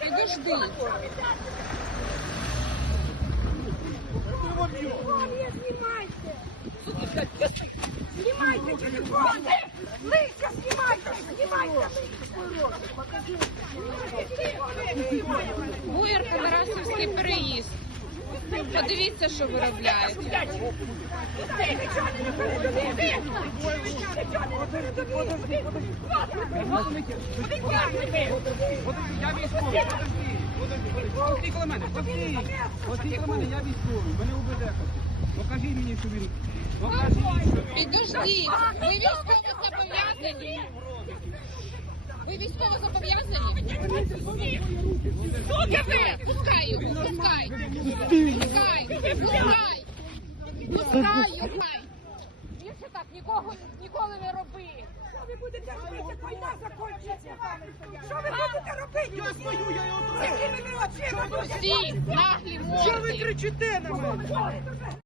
Підожди. Знімайте телефон! Лися, знімайте! Знімайте! Буєр Тарасівський переїзд. Подивіться, що виробляють. Постій коло мене, постій. Постій коло мене, я військовий, мене УБД. Покажіть мені, що він. Покажіть, що він. Підожди. Ви військово зобов'язані? Ви військово зобов'язані? Сука ви! Пускай його, пускай! Пускай! Пускай! Пускай його! Більше так нікого ніколи не роби! Що ви будете робити, війна закінчиться? Що ви будете робити? Я стою, я його ви будете? Всі наглі морди! кричите на мене?